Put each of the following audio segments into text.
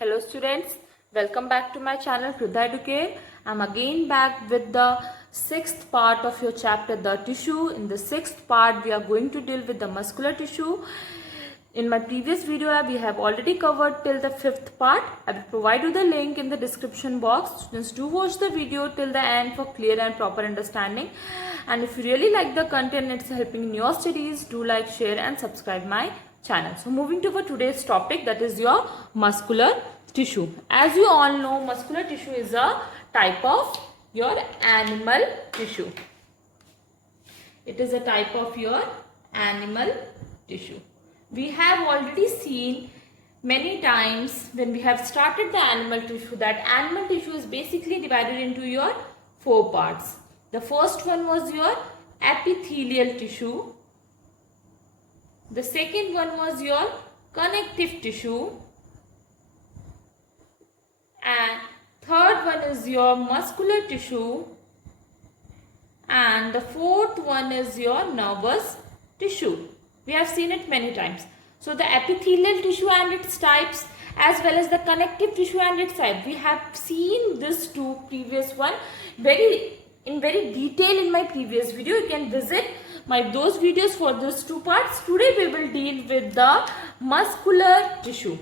Hello students, welcome back to my channel Hriday Educate. I'm again back with the sixth part of your chapter, the tissue. In the sixth part, we are going to deal with the muscular tissue. In my previous video, we have already covered till the fifth part. I will provide you the link in the description box. Students, do watch the video till the end for clear and proper understanding. And if you really like the content, it's helping in your studies, do like, share and subscribe my channel. So moving to today's topic, that is your muscular tissue. As you all know, muscular tissue is a type of your animal tissue. It is a type of your animal tissue. We have already seen many times when we have started the animal tissue that animal tissue is basically divided into your four parts. The first one was your epithelial tissue. The second one was your connective tissue. And third one is your muscular tissue. And the fourth one is your nervous tissue. We have seen it many times. So the epithelial tissue and its types, as well as the connective tissue and its type. We have seen this two previous one in very detail in my previous video. You can visit those videos for those two parts. Today we will deal with the muscular tissue.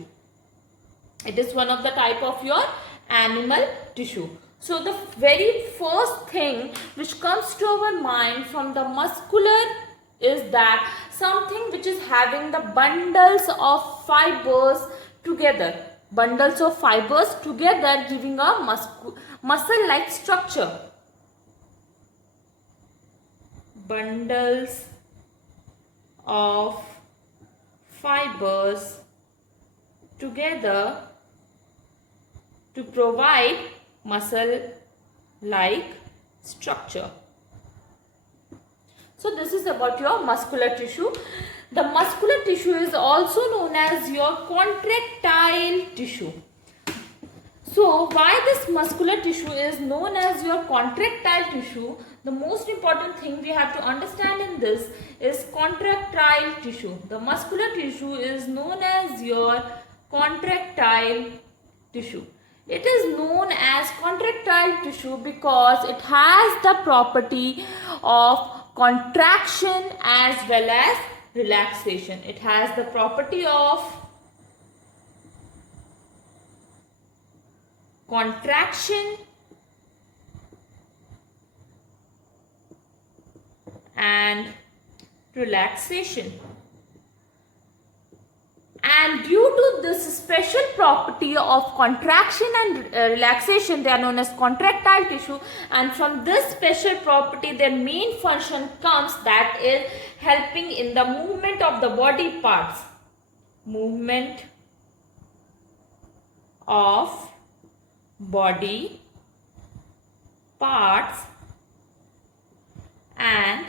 It is one of the type of your animal tissue. So the very first thing which comes to our mind from the muscular is that something which is having the bundles of fibers together. Bundles of fibers together giving a muscle-like structure. Bundles of fibers together to provide muscle-like structure. So this is about your muscular tissue. The muscular tissue is also known as your contractile tissue. So why this muscular tissue is known as your contractile tissue? The most important thing we have to understand in this is contractile tissue. The muscular tissue is known as your contractile tissue. It is known as contractile tissue because it has the property of contraction as well as relaxation. It has the property of contraction and relaxation. And due to this special property of contraction and relaxation, they are known as contractile tissue. And from this special property, their main function comes, that is helping in the movement of the body parts. Movement of body parts and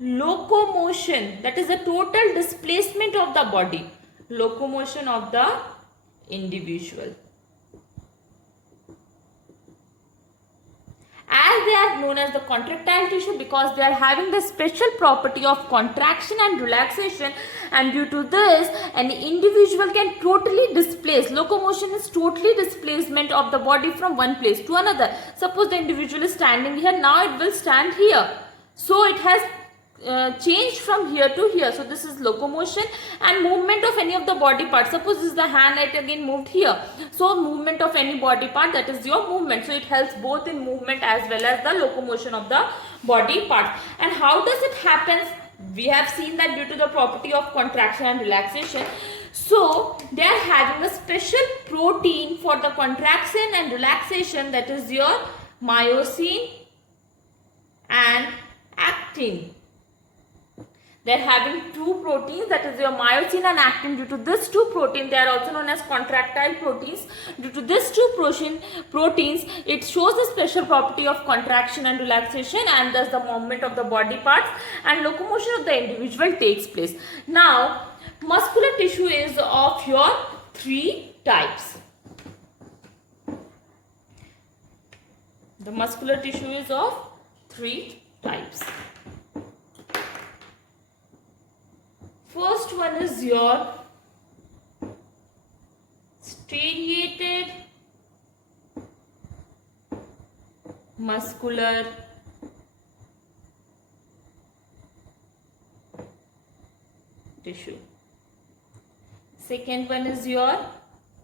locomotion, that is the total displacement of the body. Locomotion of the individual. As they are known as the contractile tissue because they are having the special property of contraction and relaxation, and due to this an individual can totally displace. Locomotion is totally displacement of the body from one place to another. Suppose the individual is standing here, now it will stand here. So it has changed from here to here. So this is locomotion and movement of any of the body parts. Suppose this is the hand, it again moved here. So movement of any body part, that is your movement. So it helps both in movement as well as the locomotion of the body parts. And how does it happen? We have seen that due to the property of contraction and relaxation. So they are having a special protein for the contraction and relaxation, that is your myosin and actin. They are having two proteins, that is your myosin and actin. Due to this two protein, they are also known as contractile proteins. Due to this two proteins, it shows the special property of contraction and relaxation, and thus the movement of the body parts and locomotion of the individual takes place. Now, muscular tissue is of your three types. The muscular tissue is of three types. First one is your striated muscular tissue. Second one is your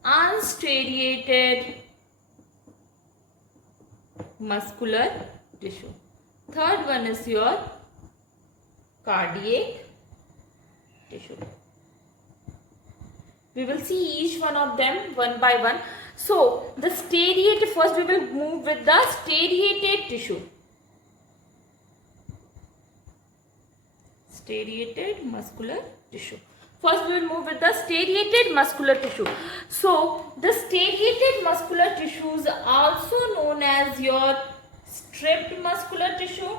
unstriated muscular tissue. Third one is your cardiac tissue. We will see each one of them one by one. So, the striated, first we will move with the striated tissue. Striated muscular tissue. First we will move with the striated muscular tissue. So, the striated muscular tissues are also known as your stripped muscular tissue,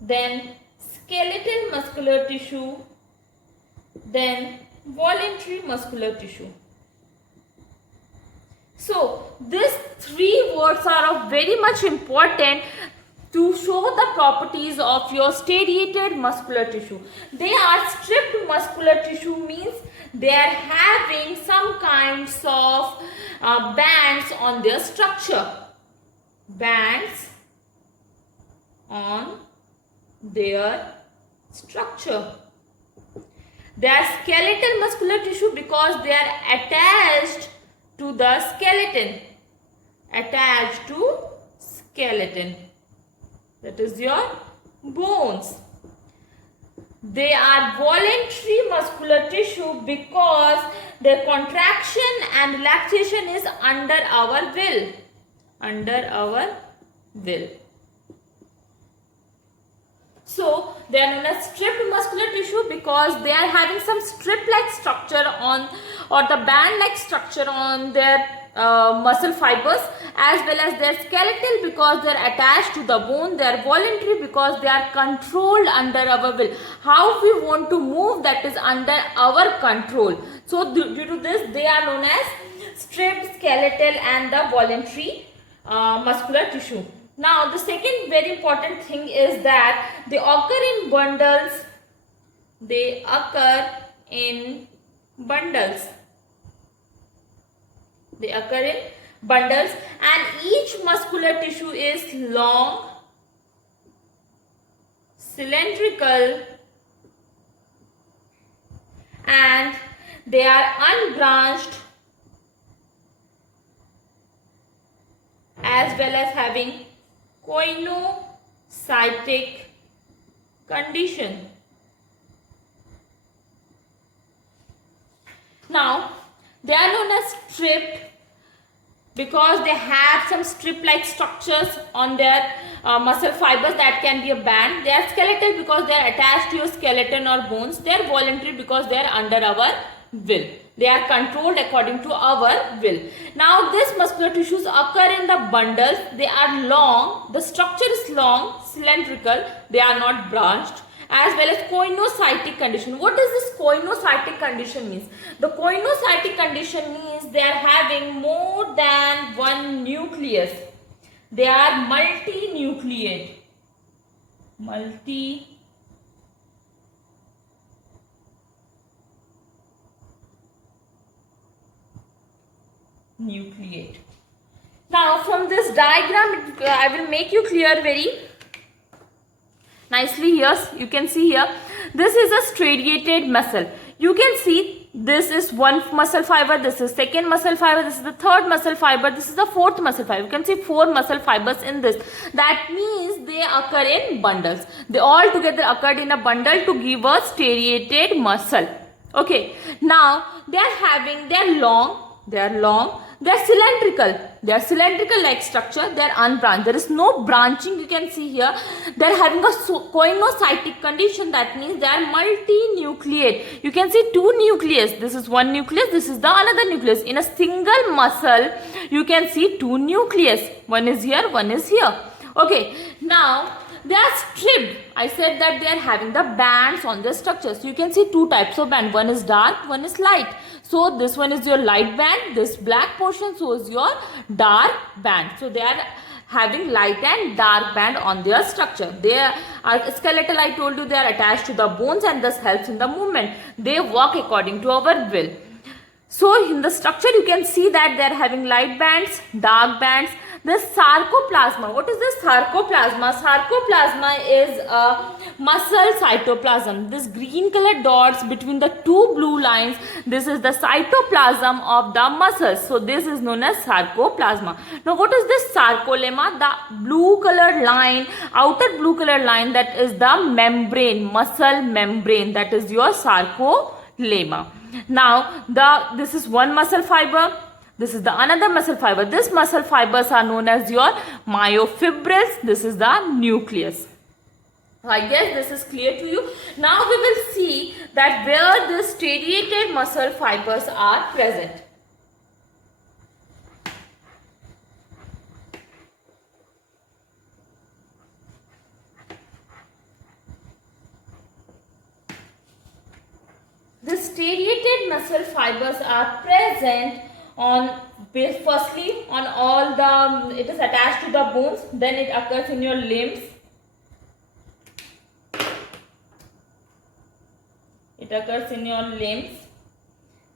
then skeletal muscular tissue, then voluntary muscular tissue. So, these three words are of very much important to show the properties of your striated muscular tissue. They are stripped muscular tissue, means they are having some kinds of bands on their structure. Bands on their structure. They are skeletal muscular tissue because they are attached to the skeleton. Attached to skeleton. That is your bones. They are voluntary muscular tissue because their contraction and relaxation is under our will. Under our will. So, they are known as stripped muscular tissue because they are having some strip-like structure on, or the band-like structure on their muscle fibers, as well as their skeletal because they are attached to the bone. They are voluntary because they are controlled under our will. How we want to move, that is under our control. So, due to this, they are known as stripped, skeletal and the voluntary muscular tissue. Now, the second very important thing is that they occur in bundles. They occur in bundles. They occur in bundles, and each muscular tissue is long, cylindrical, and they are unbranched, as well as having coinocytic condition. Now, they are known as stripped because they have some strip-like structures on their muscle fibers that can be a band. They are skeletal because they are attached to your skeleton or bones. They are voluntary because they are under our will. They are controlled according to our will. Now, these muscular tissues occur in the bundles. They are long. The structure is long, cylindrical. They are not branched. As well as coinocytic condition. What does this coinocytic condition means? The coinocytic condition means they are having more than one nucleus. They are multinucleate. Multinucleate. Now, from this diagram, I will make you clear very nicely here. You can see here, this is a striated muscle. You can see this is one muscle fiber, this is second muscle fiber, this is the third muscle fiber, this is the fourth muscle fiber. You can see 4 muscle fibers in this. That means they occur in bundles. They all together occurred in a bundle to give a striated muscle. Okay. Now, they are long, they are cylindrical. They are cylindrical like structure. They are unbranched. There is no branching, you can see here. They are having a coinocytic condition. That means they are multinucleate. You can see 2 nucleus. This is one nucleus. This is the another nucleus. In a single muscle, you can see 2 nucleus. One is here, one is here. Okay. Now, they are stripped. I said that they are having the bands on the structure. So, you can see 2 types of band. One is dark, one is light. So, this one is your light band. This black portion shows your dark band. So, they are having light and dark band on their structure. They are skeletal. I told you they are attached to the bones and thus helps in the movement. They work according to our will. So in the structure you can see that they are having light bands, dark bands. The sarcoplasma. What is this sarcoplasma? Sarcoplasma is a muscle cytoplasm. This green colored dots between the two blue lines, this is the cytoplasm of the muscles. So this is known as sarcoplasma. Now what is this sarcolemma? The blue colored line, outer blue colored line, that is the membrane, muscle membrane, that is your sarcolemma. Now this is one muscle fiber. This is the another muscle fiber. This muscle fibers are known as your myofibrils. This is the nucleus. I guess this is clear to you. Now we will see that where the striated muscle fibers are present. The striated muscle fibers are present on, firstly on all the, it is attached to the bones, then it occurs in your limbs,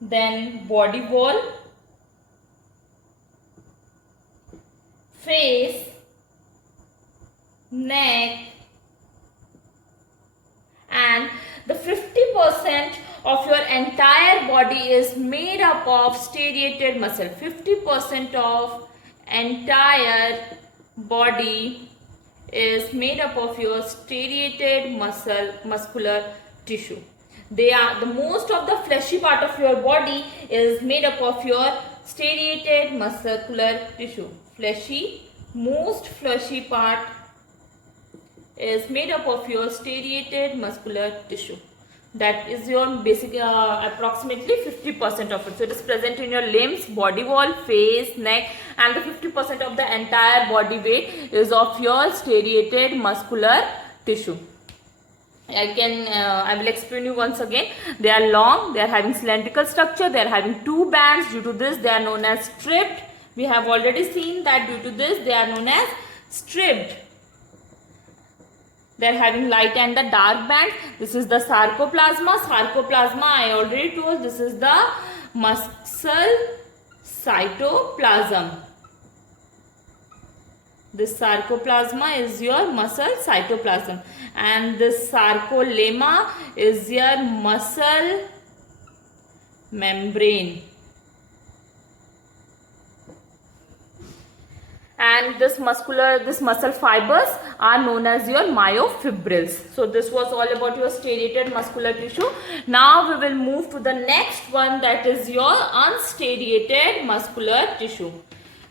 then body wall, face, neck, and the 50% of your entire body is made up of striated muscle. 50% of entire body is made up of your striated muscular tissue. They are the most of the fleshy part of your body is made up of your striated muscular tissue. Most fleshy part is made up of your striated muscular tissue. That is your basic approximately 50% of it. So it is present in your limbs, body wall, face, neck, and the 50% of the entire body weight is of your striated muscular tissue. I will explain you once again. They are long, they are having cylindrical structure, they are having two bands. Due to this they are known as stripped. We have already seen that due to this they are known as stripped. They are having light and the dark band. This is the sarcoplasma. Sarcoplasma, I already told, this is the muscle cytoplasm. This sarcoplasma is your muscle cytoplasm, and this sarcolemma is your muscle membrane. And this muscle fibers are known as your myofibrils. So this was all about your striated muscular tissue. Now we will move to the next one, that is your unstriated muscular tissue.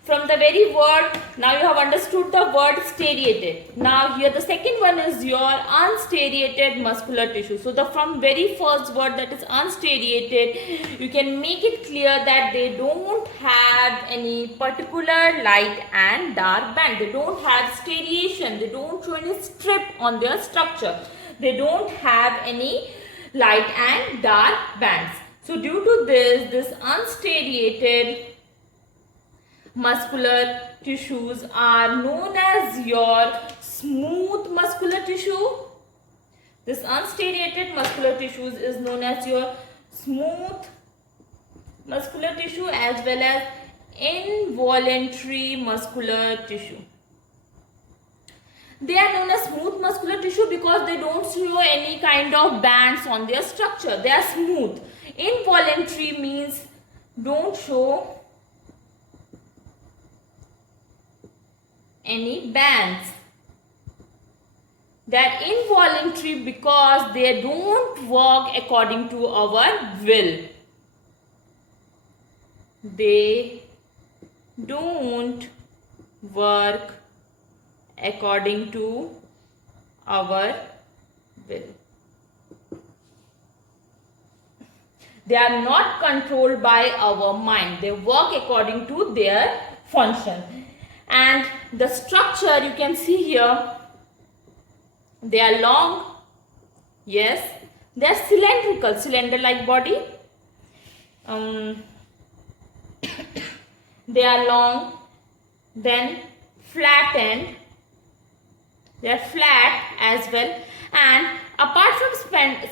From the very word, now you have understood the word striated. Now here the second one is your unstriated muscular tissue. So from very first word, that is unstriated, you can make it clear that they don't have any particular light and dark band. They don't have striation. They don't show any strip on their structure. They don't have any light and dark bands. So due to this unstriated muscular tissues are known as your smooth muscular tissue. This unstriated muscular tissues is known as your smooth muscular tissue as well as involuntary muscular tissue. They are known as smooth muscular tissue because they don't show any kind of bands on their structure. They are smooth. Involuntary means don't show any bands. They are involuntary because they don't work according to our will. They don't work according to our will. They are not controlled by our mind. They work according to their function. And the structure you can see here, they are long, yes, they are cylindrical, cylinder-like body. They are long, then flattened, they are flat as well, and apart from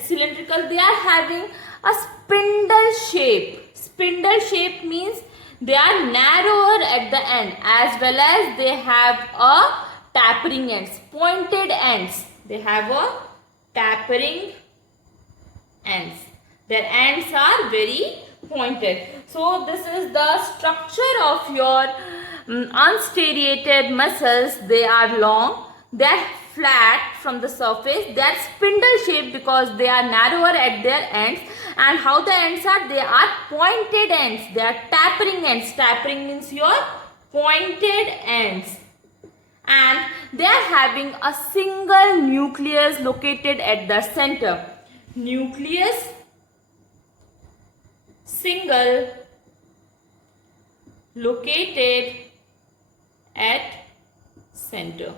cylindrical, they are having a spindle shape. spindle shape means they are narrower at the end, as well as they have a tapering ends, pointed ends. They have a tapering ends. Their ends are very pointed. So this is the structure of your unstriated muscles. They are long, they are flat from the surface, they are spindle shaped because they are narrower at their ends. And how the ends are? They are pointed ends, they are tapering ends. Tapering means your pointed ends. And they are having a single nucleus located at the center. Nucleus, single, located at center.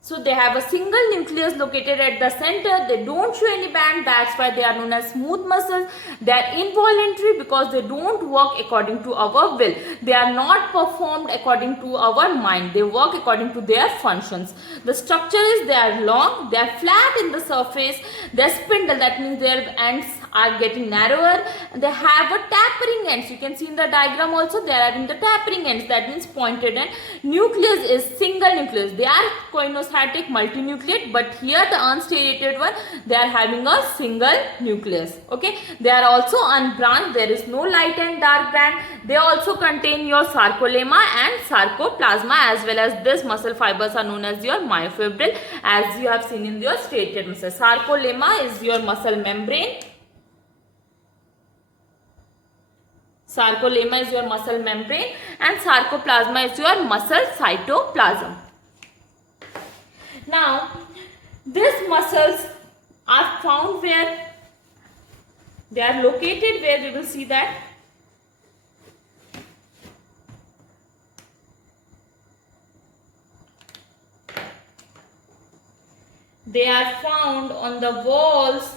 So they have a single nucleus located at the center. They don't show any band. That's why they are known as smooth muscles. They are involuntary because they don't work according to our will. They are not performed according to our mind. They work according to their functions. The structure is they are long, they are flat in the surface, they are spindle. That means their ends are getting narrower. They have a tapering ends. You can see in the diagram also they are having the tapering ends. That means pointed end. Nucleus is single nucleus. They are coinocytic multinucleate, but here the unstriated one, they are having a single nucleus. Okay, they are also unbranched. There is no light and dark band. They also contain your sarcolemma and sarcoplasma, as well as this muscle fibers are known as your myofibril, as you have seen in your striated muscle. Sarcolemma is your muscle membrane. Sarcolemma is your muscle membrane and sarcoplasma is your muscle cytoplasm. Now, these muscles are found where? They are located where? We will see that. They are found on the walls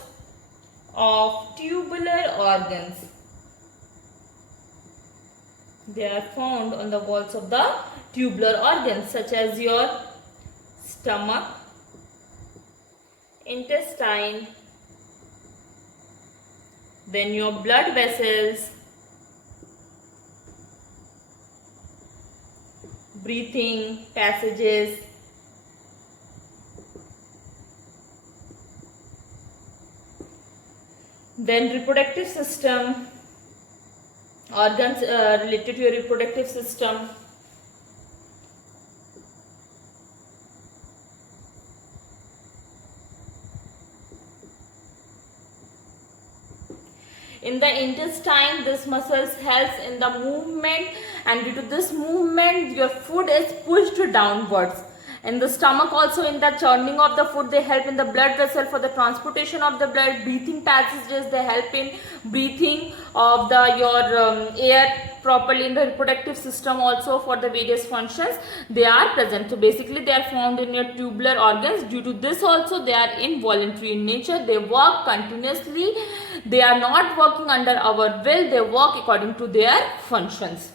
of tubular organs. They are found on the walls of the tubular organs, such as your stomach, intestine, then your blood vessels, breathing passages, then reproductive system, organs related to your reproductive system, in the intestine, this muscles helps in the movement, and due to this movement your food is pushed downwards. In the stomach also, in the churning of the food, they help in the blood vessel for the transportation of the blood. Breathing passages, they help in breathing of the your air properly. In the reproductive system also, for the various functions they are present. So basically they are found in your tubular organs. Due to this also they are involuntary in nature. They work continuously. They are not working under our will. They work according to their functions.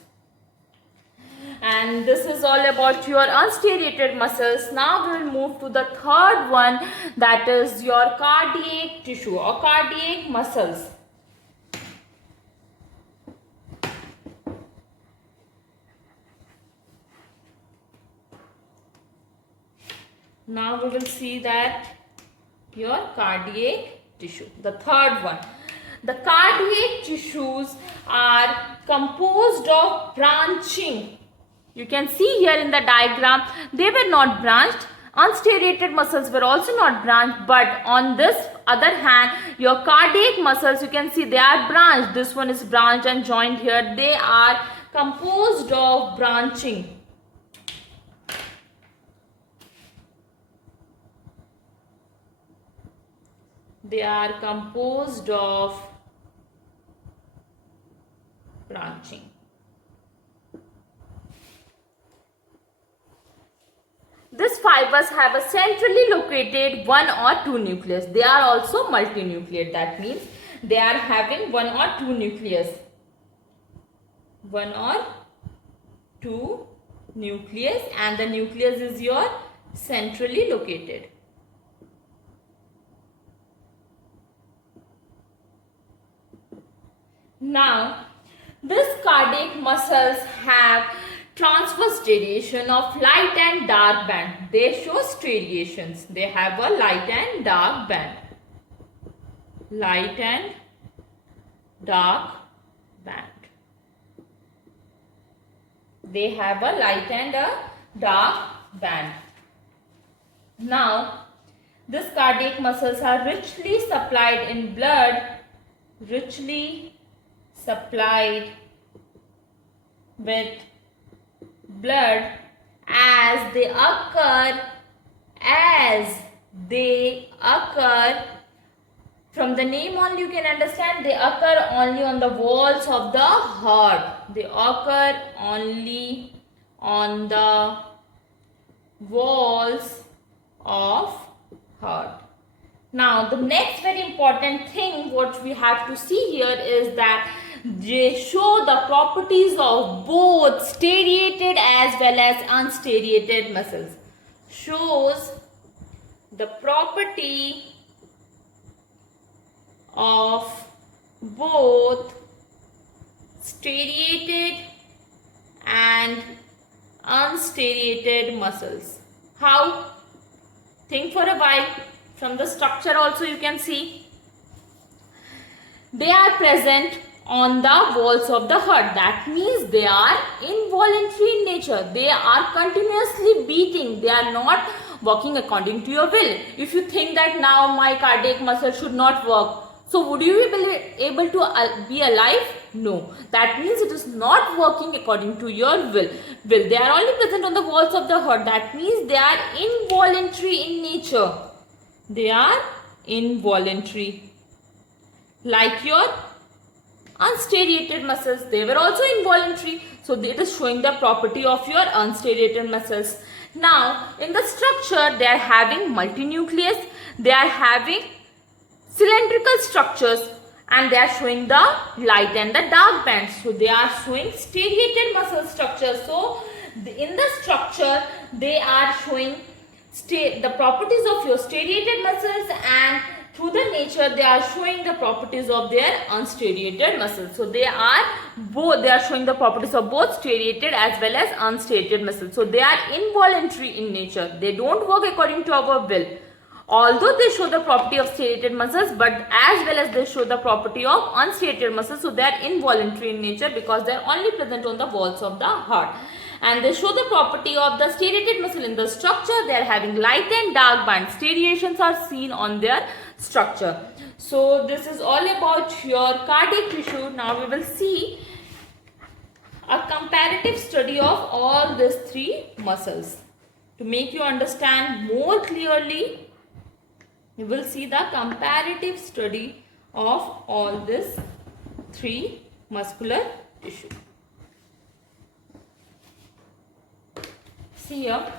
And this is all about your unstriated muscles. Now we will move to the third one, that is your cardiac tissue or cardiac muscles. Now we will see that your cardiac tissue, the third one. The cardiac tissues are composed of branching. You can see here in the diagram, they were not branched. Unstriated muscles were also not branched, but on this other hand, your cardiac muscles, you can see they are branched. This one is branched and joined here. They are composed of branching. They are composed of branching. These fibers have a centrally located one or two nucleus. They are also multinucleate. That means they are having one or two nucleus. One or two nucleus, and the nucleus is your centrally located. Now, these cardiac muscles have transverse striation of light and dark band. They show striations. They have a light and dark band. Light and dark band. They have a light and a dark band. Now, these cardiac muscles are richly supplied in blood. Richly supplied with blood as they occur from the name only you can understand they occur only on the walls of the heart. They occur only on the walls of heart. Now, the next very important thing what we have to see here is that they show the properties of both striated as well as unstriated muscles. Shows the property of both striated and unstriated muscles. How? Think for a while. From the structure also you can see. They are present on the walls of the heart. That means they are involuntary in nature. They are continuously beating. They are not working according to your will. If you think that now my cardiac muscle should not work, so would you be able to be alive? No. That means it is not working according to your will. They are only present on the walls of the heart. That means they are involuntary in nature. They are involuntary. Like your unstriated muscles, they were also involuntary. So it is showing the property of your unstriated muscles. Now, in the structure, they are having multinucleus. They are having cylindrical structures and they are showing the light and the dark bands. So they are showing striated muscle structure. So in the structure, they are showing the properties of your striated muscles, and through the nature they are showing the properties of their unstriated muscles. So they are showing the properties of both striated as well as unstriated muscles. So they are involuntary in nature. They don't work according to our will. Although they show the property of striated muscles, but as well as they show the property of unstriated muscles, so they are involuntary in nature because they are only present on the walls of the heart. And they show the property of the striated muscle in the structure. They are having light and dark band. Striations are seen on their structure. So this is all about your cardiac tissue. Now we will see a comparative study of all these three muscles. To make you understand more clearly, you will see the comparative study of all these three muscular tissue. See here.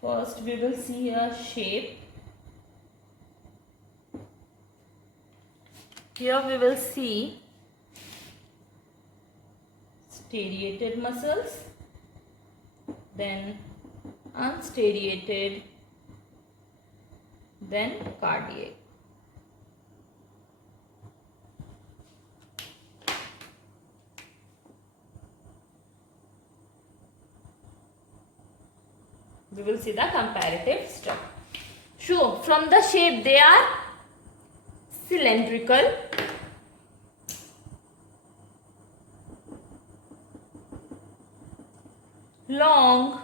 First we will see a shape. Here we will see striated muscles, then unstriated, then cardiac. We will see the comparative stuff. So from the shape they are cylindrical, long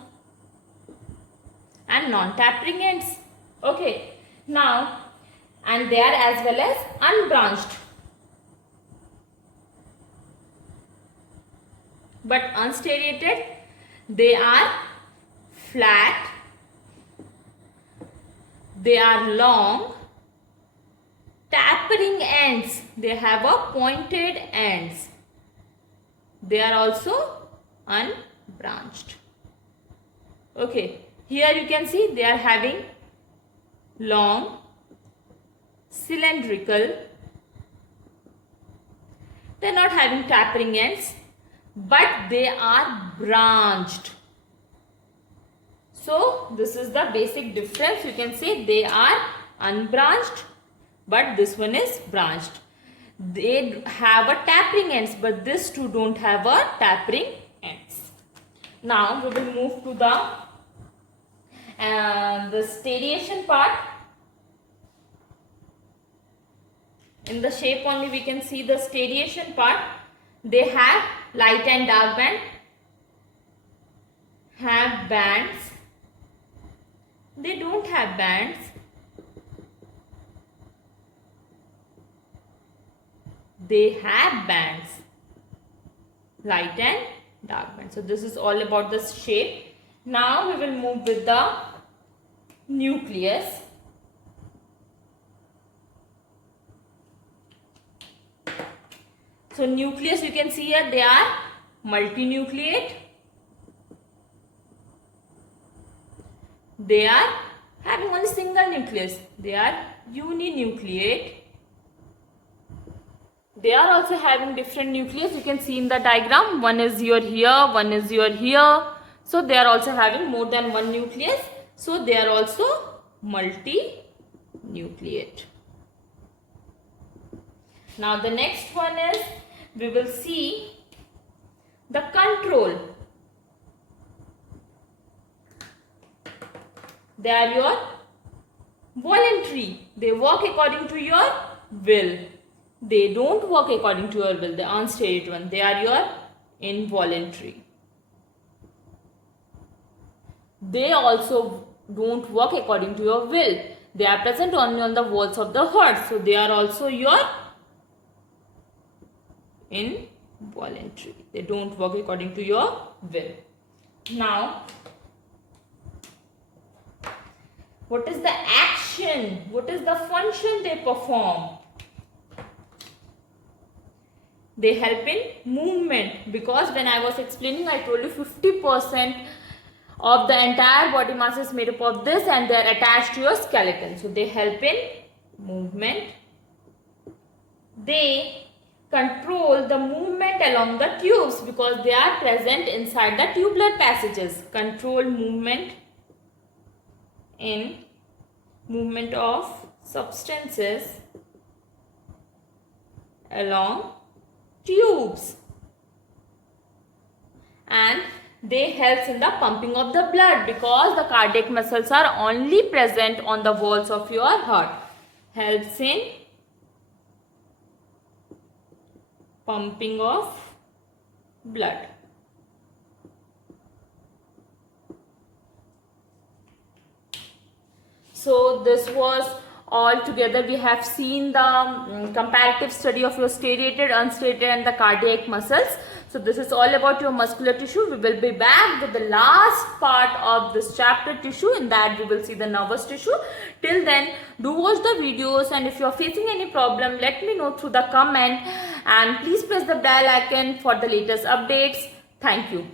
and non-tapering ends. Okay, now and they are as well as unbranched. But unstriated, they are flat, they are long, tapering ends, they have a pointed ends. They are also unbranched. Okay, here you can see they are having long, cylindrical, they are not having tapering ends, but they are branched. So this is the basic difference. You can say they are unbranched, but this one is branched. They have a tapering ends, but this two don't have a tapering ends. Now we will move to the stadiation part. In the shape only we can see the stadiation part. They have light and dark band, have bands. They don't have bands. They have bands, light and dark band. So this is all about the shape. Now we will move with the nucleus. So nucleus, you can see here, they are multinucleate. They are having only single nucleus. They are uninucleate. They are also having different nucleus. You can see in the diagram, one is here, one is here. So they are also having more than one nucleus. So they are also multinucleate. Now the next one is, we will see the control. They are your voluntary. They work according to your will. They don't work according to your will, the unstated one. They are your involuntary. They also don't work according to your will. They are present only on the walls of the heart. So they are also your involuntary. They don't work according to your will. Now, what is the action? What is the function they perform? They help in movement, because when I was explaining, I told you 50% of the entire body mass is made up of this, and they are attached to your skeleton. So they help in movement. They control the movement along the tubes, because they are present inside the tubular passages. Control movement in movement of substances along tubes. And they help in the pumping of the blood, because the cardiac muscles are only present on the walls of your heart. Helps in pumping of blood. So this was all together. We have seen the comparative study of your striated, unstriated and the cardiac muscles. So this is all about your muscular tissue. We will be back with the last part of this chapter tissue. In that we will see the nervous tissue. Till then, do watch the videos, and if you are facing any problem, let me know through the comment, and please press the bell icon for the latest updates. Thank you.